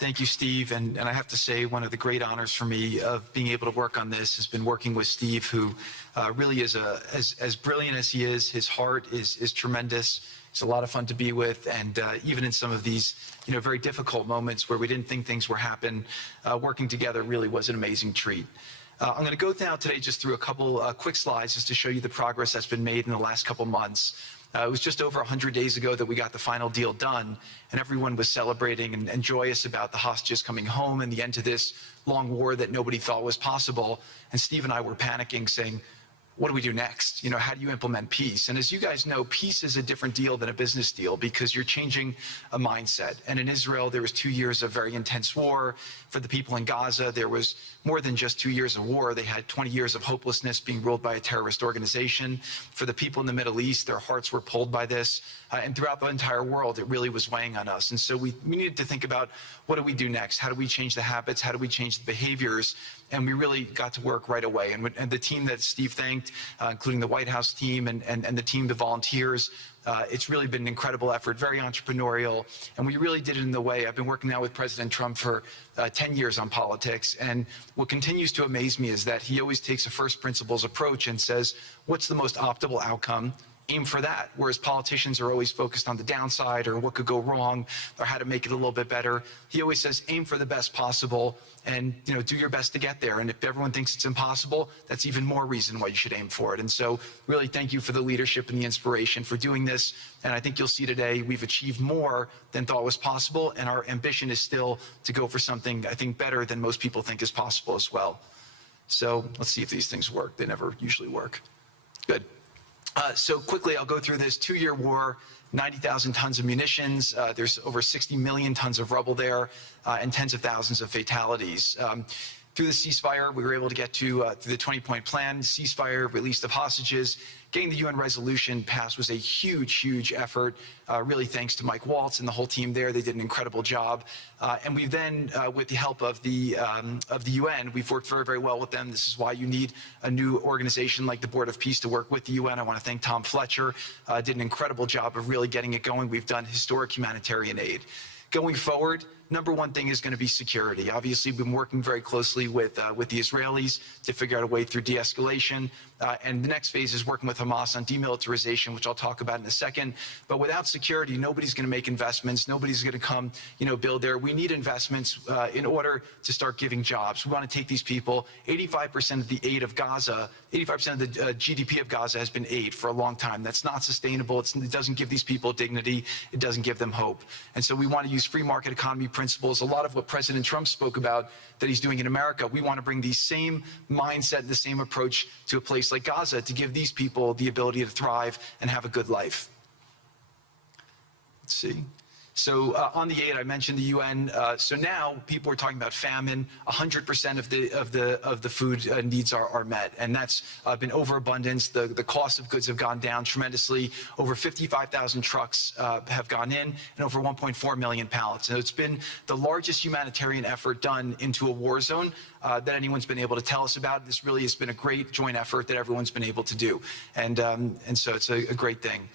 Thank you, Steve. And I have to say, one of the great honors for me of being able to work on this has been working with Steve, who really is as brilliant as he is. His heart is tremendous. He's a lot of fun to be with. And even in some of these, very difficult moments where we didn't think things were happening, working together really was an amazing treat. I'm going to go now today just through a couple quick slides just to show you the progress that's been made in the last couple months. It was just over 100 days ago that we got the final deal done, and everyone was celebrating and joyous about the hostages coming home and the end to this long war that nobody thought was possible. And Steve and I were panicking, saying, what do we do next? How do you implement peace? And as you guys know, peace is a different deal than a business deal because you're changing a mindset. And in Israel, there was 2 years of very intense war. For the people in Gaza, there was more than just 2 years of war. They had 20 years of hopelessness, being ruled by a terrorist organization. For the people in the Middle East, their hearts were pulled by this. And throughout the entire world, it really was weighing on us. And so we needed to think about, what do we do next? How do we change the habits? How do we change the behaviors? And we really got to work right away. And the team that Steve thanked, including the White House team and the team, the volunteers, it's really been an incredible effort, very entrepreneurial, and we really did it in the way. I've been working now with President Trump for 10 years on politics, and what continues to amaze me is that he always takes a first principles approach and says, what's the most optimal outcome? Aim for that. Whereas politicians are always focused on the downside or what could go wrong or how to make it a little bit better. He always says, aim for the best possible and do your best to get there. And if everyone thinks it's impossible, that's even more reason why you should aim for it. And so really thank you for the leadership and the inspiration for doing this. And I think you'll see today we've achieved more than thought was possible. And our ambition is still to go for something, I think, better than most people think is possible as well. So let's see if these things work. They never usually work. Good. So quickly, I'll go through this 2-year war, 90,000 tons of munitions. There's over 60 million tons of rubble there and tens of thousands of fatalities. Through the ceasefire, we were able to get to through the 20-point plan, ceasefire, release of hostages. Getting the UN resolution passed was a huge, huge effort, really thanks to Mike Waltz and the whole team there. They did an incredible job. And we've then, with the help of the UN, we've worked very, very well with them. This is why you need a new organization like the Board of Peace to work with the UN. I want to thank Tom Fletcher, did an incredible job of really getting it going. We've done historic humanitarian aid. Going forward, number one thing is going to be security. Obviously, we've been working very closely with the Israelis to figure out a way through de-escalation. And the next phase is working with Hamas on demilitarization, which I'll talk about in a second. But without security, nobody's going to make investments. Nobody's going to come, build there. We need investments in order to start giving jobs. We want to take these people. 85% of the aid of Gaza, 85% of the GDP of Gaza has been aid for a long time. That's not sustainable. It doesn't give these people dignity. It doesn't give them hope. And so we want to use free market economy principles. A lot of what President Trump spoke about that he's doing in America, we want to bring the same mindset, the same approach to a place like Gaza to give these people the ability to thrive and have a good life. Let's see. So on the aid, I mentioned the UN. So now people are talking about famine. 100% of the food needs are met, and that's been overabundance. The cost of goods have gone down tremendously. Over 55,000 trucks have gone in, and over 1.4 million pallets. And it's been the largest humanitarian effort done into a war zone that anyone's been able to tell us about. This really has been a great joint effort that everyone's been able to do, and so it's a great thing.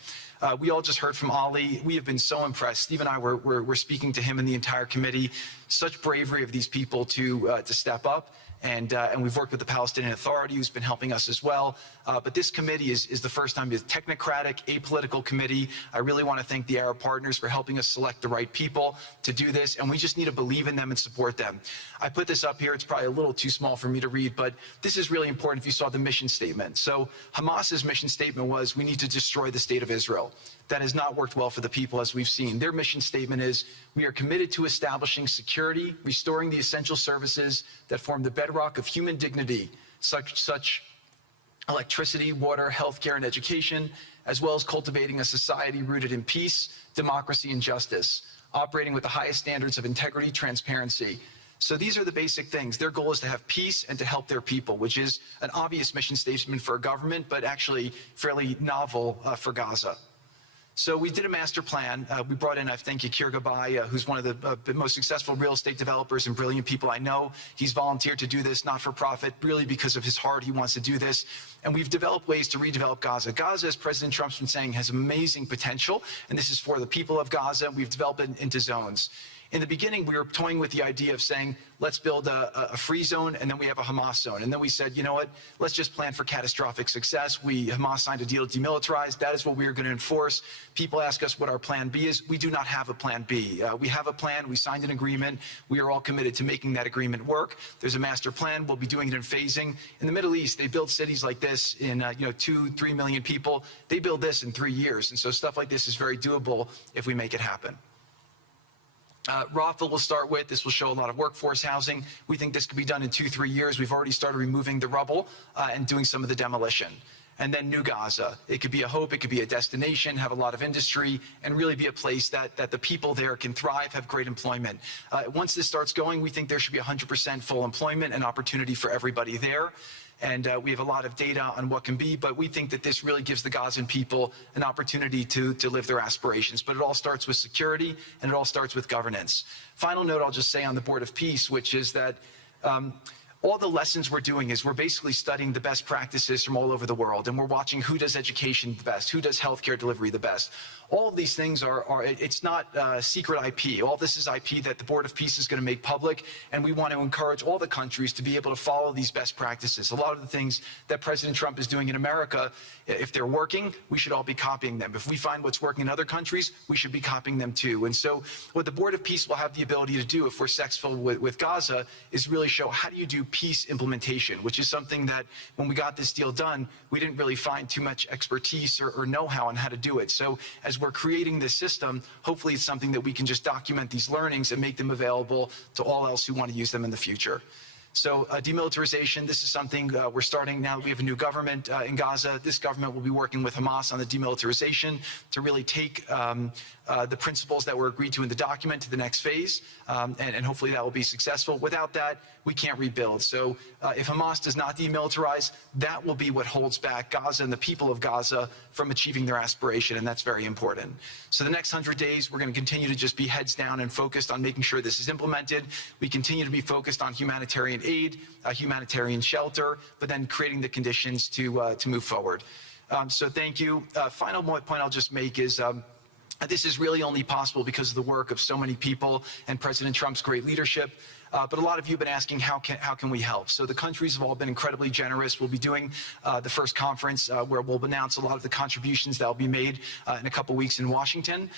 We all just heard from Ali. We have been so impressed. Steve and I were speaking to him and the entire committee. Such bravery of these people to step up. And we've worked with the Palestinian Authority, who's been helping us as well. But this committee is the first time it's a technocratic, apolitical committee. I really want to thank the Arab partners for helping us select the right people to do this, and we just need to believe in them and support them. I put this up here. It's probably a little too small for me to read, but this is really important if you saw the mission statement. So Hamas's mission statement was, we need to destroy the state of Israel. That has not worked well for the people, as we've seen. Their mission statement is, we are committed to establishing security, restoring the essential services that form the bedrock of human dignity, such electricity, water, healthcare, and education, as well as cultivating a society rooted in peace, democracy, and justice, operating with the highest standards of integrity, transparency. So these are the basic things. Their goal is to have peace and to help their people, which is an obvious mission statement for a government, but actually fairly novel for Gaza. So we did a master plan. We brought in, I thank Yakir Gabay, who's one of the most successful real estate developers and brilliant people I know. He's volunteered to do this, not for profit, really because of his heart. He wants to do this. And we've developed ways to redevelop Gaza. Gaza, as President Trump's been saying, has amazing potential, and this is for the people of Gaza. We've developed it into zones. in the beginning, we were toying with the idea of saying, let's build a free zone, and then we have a Hamas zone. And then we said, you know what, let's just plan for catastrophic success. Hamas signed a deal to demilitarize. That is what we are going to enforce. People ask us what our plan B is. We do not have a plan B. We have a plan. We signed an agreement. We are all committed to making that agreement work. There's a master plan. We'll be doing it in phasing. In the Middle East, they build cities like this in 2-3 million people. They build this in 3 years. And so stuff like this is very doable if we make it happen. Rafah will start with. This will show a lot of workforce housing. We think this could be done in 2-3 years. We've already started removing the rubble and doing some of the demolition. And then New Gaza. It could be a hope, it could be a destination, have a lot of industry, and really be a place that the people there can thrive, have great employment. Once this starts going, we think there should be 100% full employment and opportunity for everybody there. And we have a lot of data on what can be, but we think that this really gives the Gazan people an opportunity to live their aspirations. But it all starts with security, and it all starts with governance. Final note I'll just say on the Board of Peace, which is that all the lessons we're doing is we're basically studying the best practices from all over the world, and we're watching who does education the best, who does healthcare delivery the best. All of these things it's not secret IP. All this is IP that the Board of Peace is going to make public, and we want to encourage all the countries to be able to follow these best practices. A lot of the things that President Trump is doing in America, if they're working, we should all be copying them. If we find what's working in other countries, we should be copying them too. And so what the Board of Peace will have the ability to do if we're successful with Gaza is really show how do you do peace implementation, which is something that when we got this deal done, we didn't really find too much expertise or know-how on how to do it. So as we're creating this system, hopefully it's something that we can just document these learnings and make them available to all else who want to use them in the future. So demilitarization, this is something we're starting now. We have a new government in Gaza. This government will be working with Hamas on the demilitarization to really take the principles that were agreed to in the document to the next phase, and hopefully that will be successful. Without that, we can't rebuild. So if Hamas does not demilitarize, that will be what holds back Gaza and the people of Gaza from achieving their aspiration, and that's very important. So the next 100 days, we're going to continue to just be heads down and focused on making sure this is implemented. We continue to be focused on humanitarian aid, humanitarian shelter, but then creating the conditions to move forward. So thank you. Final point I'll just make is this is really only possible because of the work of so many people and President Trump's great leadership. But a lot of you have been asking, how can we help? So the countries have all been incredibly generous. We'll be doing the first conference where we'll announce a lot of the contributions that will be made in a couple weeks in Washington.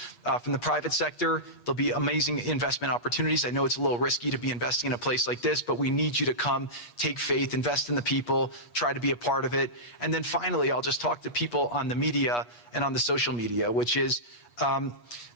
From the private sector, there'll be amazing investment opportunities. I know it's a little risky to be investing in a place like this, but we need you to come, take faith, invest in the people, try to be a part of it. And then finally, I'll just talk to people on the media and on the social media, which is,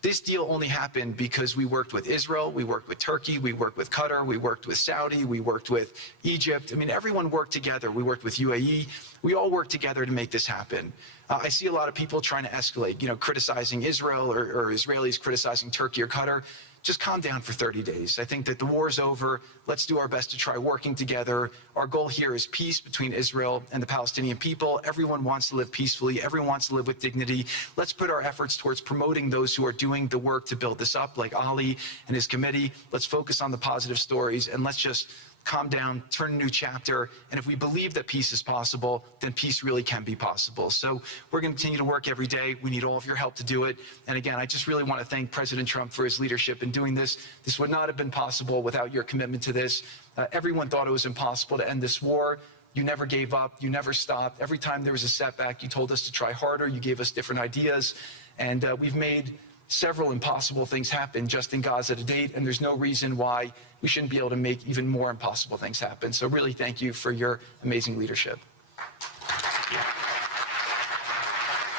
this deal only happened because we worked with Israel, we worked with Turkey, we worked with Qatar, we worked with Saudi, we worked with Egypt. I mean, everyone worked together. We worked with UAE. We all worked together to make this happen. I see a lot of people trying to escalate, criticizing Israel or Israelis criticizing Turkey or Qatar. Just calm down for 30 days. I think that the war's over. Let's do our best to try working together. Our goal here is peace between Israel and the Palestinian people. Everyone wants to live peacefully. Everyone wants to live with dignity. Let's put our efforts towards promoting those who are doing the work to build this up, like Ali and his committee. Let's focus on the positive stories, and let's just calm down, turn a new chapter, and if we believe that peace is possible, then peace really can be possible. So we're going to continue to work every day. We need all of your help to do it. And again, I just really want to thank President Trump for his leadership in doing this. This would not have been possible without your commitment to this. Everyone thought it was impossible to end this war. You never gave up. You never stopped. Every time there was a setback, you told us to try harder. You gave us different ideas. And we've made several impossible things happen just in Gaza to date, and there's no reason why we shouldn't be able to make even more impossible things happen. So really thank you for your amazing leadership.